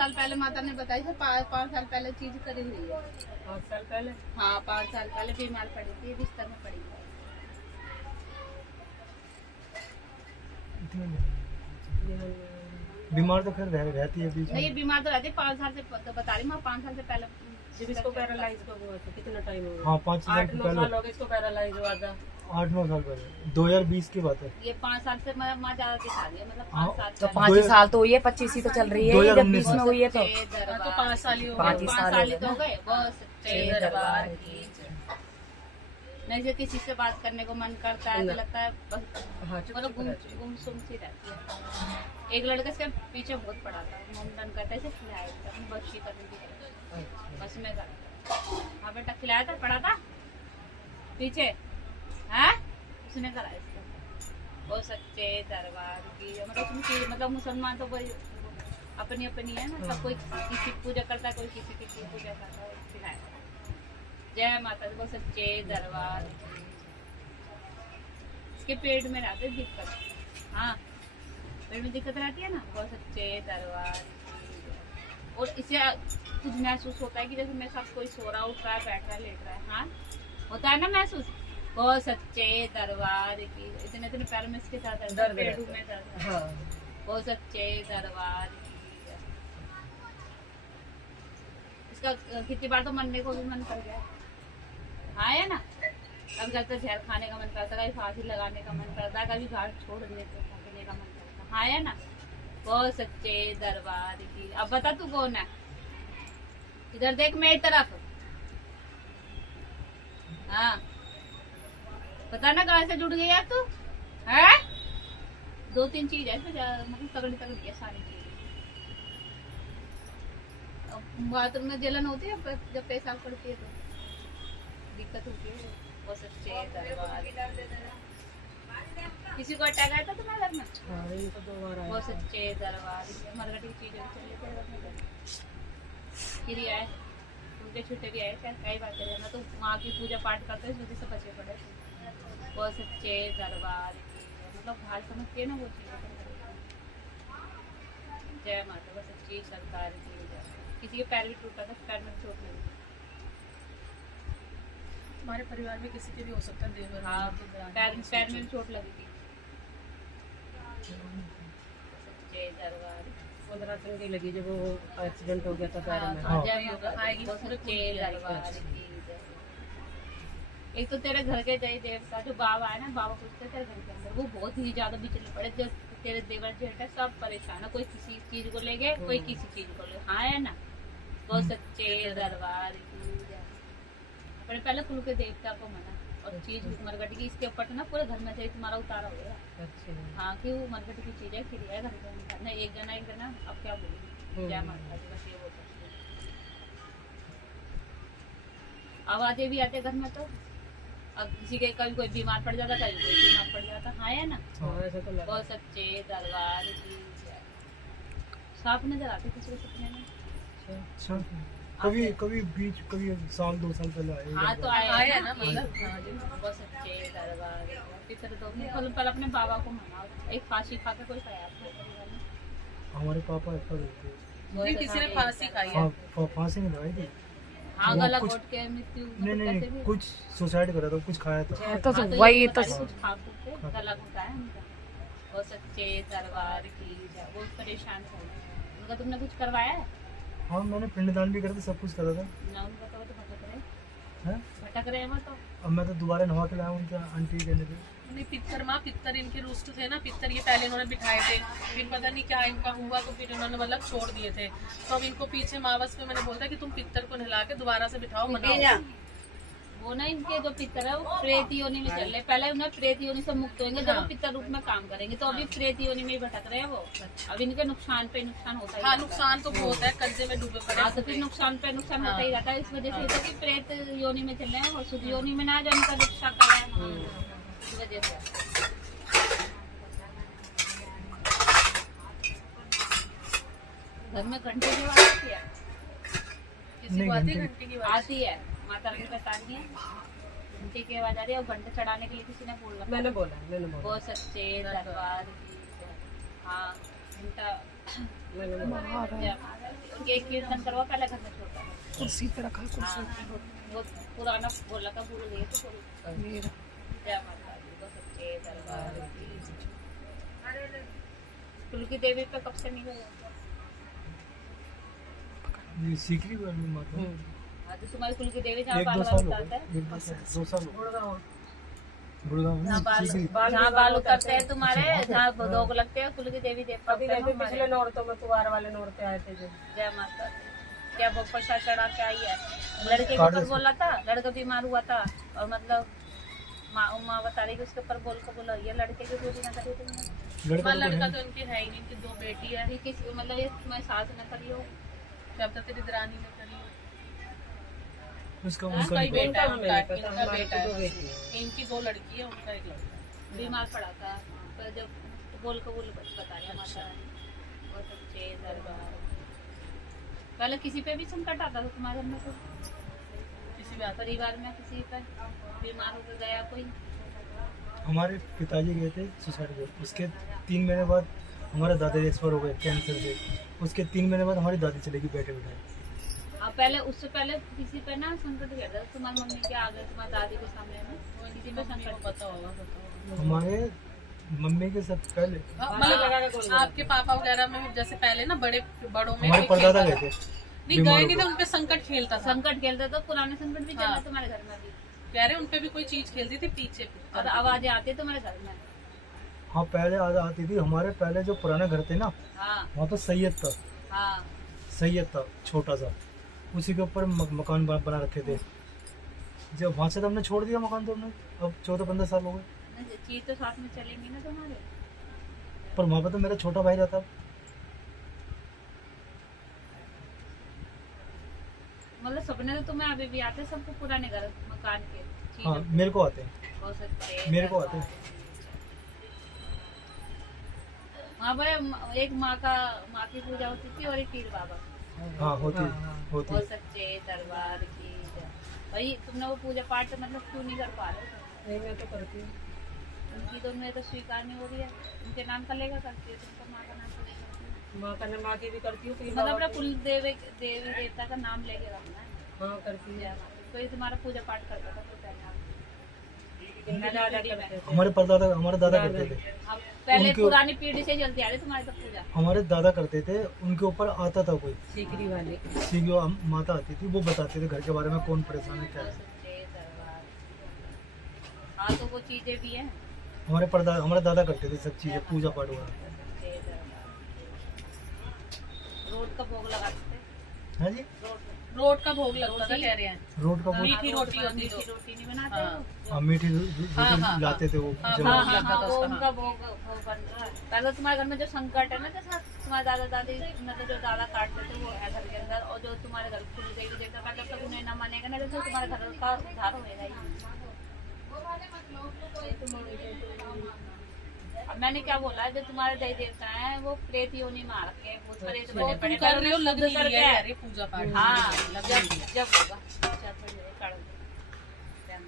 साल पहले माता ने बताई थी, 5 साल पहले चीज करी हुई है। 5 साल पहले? हाँ 5 साल पहले बीमार पड़ी थी, बिस्तर में पड़ी है। बीमार तो खैर रहती है बीच में। नहीं बीमार तो रहती है, 5 साल से तो बता रही मैं, 5 साल से पहले जब इसको पैरालाइज को हुआ था कितना टाइम हो गया? हाँ 5 साल 8-9 पहले, साल हो गए इसको पैरालाइज हुआ था। 8-9 साल पहले 2020 की बात है। ये 5 साल से माँ ज्यादा दिखा रही है, मतलब हाँ, 5 साल तो पहले। 5 साल तो हुई है, 25 ही तो चल रही है, जब 2019 बीच में हुई है तो तो 5 साल ही हो गए। 5 साल ही हो तो हो गए गए। बहुत सच्चे दरबार की नहीं, जो किसी से बात करने को मन करता है तो लगता है बस हाँ, मतलब गुमसुम सी रहती है। एक लड़का इसके पीछे बहुत पड़ा था, मुंडन करता है, इसे खिलाया था, बस शी करने की बस में करता। हाँ बेटा खिलाया था, पड़ा था पीछे, है उसने करा इसको। वो सच्चे दरबार की मतलब मुसलमान तो कोई अपनी अपनी है ना, सब कोई किसी की पूजा करता है, कोई किसी की पूजा करता है, खिलाया। जय माता दी। वो सच्चे दरबार। इसके पेट में रहते दिक्कत, हाँ पेट में दिक्कत रहती है ना, वो सच्चे दरबार। और इसे कुछ महसूस होता है कि जैसे मेरे साथ कोई सो रहा, उठ रहा है, बैठ रहा है, लेट रहा है, हाँ होता है ना महसूस। वो सच्चे दरबार की इतने इतने पैर में इसके साथ दर्द पेड़ों में दर्द। हाँ। वो सच्चे दरबार की। इसका कितनी बार तो मरने को भी मन कर गया, हाँ है ना। अब जब तक जहर खाने का मन करता, कभी फांसी लगाने का मन करता, कभी घाट छोड़ देने का मन करता, हाँ है ना। बहुत सच्चे दरबार की। अब बता तू कौन है, इधर देख मेरी तरफ, हाँ पता ना कहाँ से जुड़ गई अब तू, है 2-3 चीज है मतलब तगड़ी तगड़ी है सारी चीज। बाथरूम में जलन होती है जब पेशाब करती है तो दिक्कत होती है। वो सच्चे दरबार। किसी को अटैक आया था तुम्हारे घर में? हाँ, ये तो 2 बार आया। वो सच्चे दरबार। मरगटी की चीजें चल लेते हैं, फिर आए उनके छुट्टे भी आए, क्या कई बातें रहना तो वहाँ की पूजा पाठ करते हैं, इस वजह से बचे पड़े। वो सच्चे दरबार मतलब भाई समझती है ना वो चीजें। जय माता। वो सच्ची सरकार की। किसी के पैर भी टूटा था, पैर में चोट लगी। हमारे परिवार में किसी के भी हो सकता है, देवर हाँ पैर में चोट लगी थी। सच्चे दरबार। 15 दिन की लगी जब वो एक्सीडेंट हो गया था पैर में। हाँ। वो सच्चे दरबार की। एक तो तेरे घर के जय देवता जो बाबा है ना, बाबा पूछते तेरे घर के अंदर वो बहुत ही ज्यादा बिचले पड़े। जो तेरे देवर जेठ है सब परेशान है, कोई किसी चीज को ले गए, कोई किसी चीज को ले, हाँ है ना। वो सच्चे दरबार की। अपने पहले कुल के देवता को मना और चीज मरगटी की इसके ऊपर ना पूरे घर में से तुम्हारा उतारा हो गया। अच्छा। हाँ कि वो मरगटी की चीज है, फिर है घर के अंदर ना, एक जना अब क्या बोलूँ। जय माता दी। बस ये हो सकती है। आवाजें भी आते घर में तो अब किसी के कभी कोई बीमार पड़ जाता, कभी कोई बीमार पड़ जाता, हाँ है ना। हाँ, ऐसा तो लगा। बहुत सच्चे दरबार की। सांप नजर आते किसी को सपने में? अच्छा कभी कभी बीच कभी साल 2 साल पहले आए। हाँ तो आए है ना, यही। मतलब बहुत सच्चे दरबार। फिर तो पल अपने बाबा को मनाओ, एक फांसी खा के कोई खाया अपने परिवार में। हमारे पापा ऐसा बोलते हैं। किसी ने फांसी खाई है। हाँ फांसी नहीं लगाई थी। हाँ वो गला कुछ- घोट के मृत्यु नहीं मतलब कैसे नहीं भी। कुछ सुसाइड करा था, कुछ खाया था। तो हाँ, तो वही ये तो बता रही, कुछ खा खूब के गला घोटा है उनका। वो सच्चे दरबार की। वो परेशान थे उनका, तुमने कुछ करवाया है हाँ मैंने पिंडदान भी करा था, सब कुछ करा था। ना? उनका तो वो तो भटक रहे हैं? भटक रहे हैं वो तो। अब मैं तो दोबारा नहा के लाया उनके आंटी कहने पे। नहीं, पित्तर माँ पित्तर इनके रुष्ट थे ना, पित्तर ये पहले इन्होंने बिठाए थे, फिर पता नहीं क्या इनका हुआ तो फिर इन्होंने मतलब छोड़ दिए थे। तो अब इनको पीछे मावस में मैंने बोलता कि तुम पित्तर को नहला के दोबारा से बिठाओ, मनाओ। वो ना इनके जो पितर है वो प्रेत योनि में चल रहे। पहले उन्हें प्रेत योनि से मुक्त होंगे जब वो पितर रूप में काम करेंगे, तो अभी प्रेत योनि में ही भटक रहे हैं वो। अब इनके नुकसान पे नुकसान होता है। हाँ, नुकसान तो बहुत है, कर्जे में डूबे पड़े। हाँ तो फिर नुकसान पे नुकसान होता ही रहता है। इस वजह से तो कि प्रेत योनि में चल रहे हैं, वो शुद्ध योनि में ना जो उनका रक्षा कर रहे हैं, इस वजह से। घर में घंटे की आवाज आती है, किसी को आती है घंटी की आवाज? आती है। माता रानी बताती है घंटे की आवाज आ रही है। और घंटे चढ़ाने के लिए किसी ने बोला, मैंने बोला। बहुत सच्चे दरबार की। हाँ घंटा उनके एक कीर्तन करवा पहले घर में छोड़ता था। कुर्सी पे रखा कुर्सी हाँ, वो पुराना बोला का भूल गई तो मेरा जय माता दी को सच्चे दरबार की। कुल की देवी पे कब से नहीं गए? ये सीकरी वाली माता हाँ, तो तुम्हारी कुल की देवी जहाँ एक बाल दो साल हो उतारते हैं, गए, 2 साल हो गए। गुड़गांव में जहाँ सीकरी बाल उतारते हैं तुम्हारे, जहाँ भोग लगते हैं कुल की देवी देवता अभी नहीं, पिछले नौरतों में कुवार वाले नौरते आए थे जो। जय माता दी। क्या वो प्रसाद चढ़ा के आई है? लड़के के ऊपर बोला था, लड़का बीमार हुआ था और मतलब माँ बता रही कि उसके ऊपर बोला ये लड़के की पूरी न करी तुमने। लड़का तो लड़का है तो इनकी है ही नहीं, इनकी 2 बेटी है। ये किसी मतलब ये तुम्हारी सास ने करी हो? जब तक तेरी दरानी ने करी है। उसका उसका उनका ही बेटा है, हमें नहीं पता, इनका हमारी बेटा तो 2 है। बेटी है। इनकी 2 लड़की है, उनका 1 लड़का है। बीमार पड़ा था पर जब बोल बता रही माता रानी वो सच्चे दरबार। पहले किसी पे भी संकट आता था तुम्हारे घर में? तो किसी बात परिवार में किसी पे बीमार होकर गया कोई? हमारे पिताजी गए थे सुसाइड को, उसके 3 महीने बाद हमारे दादा एक्सपायर हो गए कैंसर से। उसके 3 महीने बाद हमारी दादी चलेगी बैठे बैठे। हाँ, पहले उससे पहले किसी पे ना संकट गिर था तुम्हारी मम्मी के आगे, तुम्हारी दादी के सामने में किसी पे मम्मी को संकट पता होगा। हमारे मम्मी के साथ पहले मतलब आपके पापा वगैरह में जैसे पहले ना बड़ों में हमारे कोई परदादा खेलता गए थे। था। नहीं गए नहीं थे, उनपे संकट खेलता था। संकट खेलते तो पुराने संकट भी चल रहे तुम्हारे घर में भी, कह रहे उनपे भी कोई चीज खेलती थी पीछे और आवाजें आती तुम्हारे घर में। हाँ पहले आती थी। हमारे पहले जो पुराने घर थे ना, हाँ वहाँ तो सैयद था, हाँ सैयद था छोटा सा, उसी के ऊपर मकान बना रखे थे। जब वहाँ से तो हमने छोड़ दिया मकान, तो हमने अब 14-15 साल हो गए। नहीं, चीज तो साथ में चलेंगी ना तुम्हारे। पर वहाँ पे तो मेरा छोटा भाई रहता। मतलब सपने तो तुम्हें अभी भी आते सबको पुराने घर मकान के हाँ चीज मेरे को आते हैं, हो सकते हैं। मेरे को आते हैं। वहाँ पर एक माँ की पूजा होती थी और एक पीर बाबा हाँ होती हो सच्चे दरबार की जय। भाई तुमने वो पूजा पाठ मतलब क्यों नहीं कर पा रहे? नहीं, मैं तो करती हूँ। उनकी तो मैं तो स्वीकार नहीं हो रही है। उनके नाम का लेगा करती है, तुमको माँ का नाम का लेगा करती है। माँ का माँ की भी करती हूँ, पीर मतलब बाबा अपना की। कुल देवी देवता का नाम लेके रखना है। हाँ करती जय हूँ। माता। तो ये तुम्हारा पूजा पाठ करता था तो पहले इनके दादा करते थे। हमारे परदादा, हमारे दादा करते थे। अब पहले उनके- पुरानी पीढ़ी से चलती आ रही तुम्हारी तो पूजा। हमारे दादा करते थे, उनके ऊपर आता था कोई सीकरी वाले। सीखो माता आती थी, वो बताते थे घर के बारे में कौन परेशान है क्या हो है। सच्चे दरबार। हाँ तो वो चीजें भी हैं। हमारे दादा करते थे सब चीजें, पूजा पाठ वगैरह। सच्चे दरबार। रोड का भोग लगाते थे। हाँ जी, रोड का भोग लगता था, कह रहे हैं। रोड का मीठी रोटी होती मीठी तो। रोटी नहीं बनाते हाँ। वो? हाँ मीठी रोटी हाँ, लाते थे वो हाँ, जब हाँ, हाँ भोग हाँ लगता हाँ था वो उसका, उनका भोग बन रहा है। पहले तुम्हारे घर में जो संकट है ना, जैसा तुम्हारे दादा दादी मतलब जो दादा काटते थे वो है घर के अंदर, और जो तुम्हारे घर खुल गई देखा था, जब तक उन्हें न मानेगा ना जैसे तुम्हारे घर का उद्धार होएगा ही। अब मैंने क्या बोला, जो तुम्हारे देवी देवता हैं वो प्रेत योनि मार के भूत प्रेत वो बने तुम पड़े कर रहे हो, लग नहीं करके। रही है पूजा पाठ। हाँ लग जब नहीं रही है। जब होगा जब कर दो।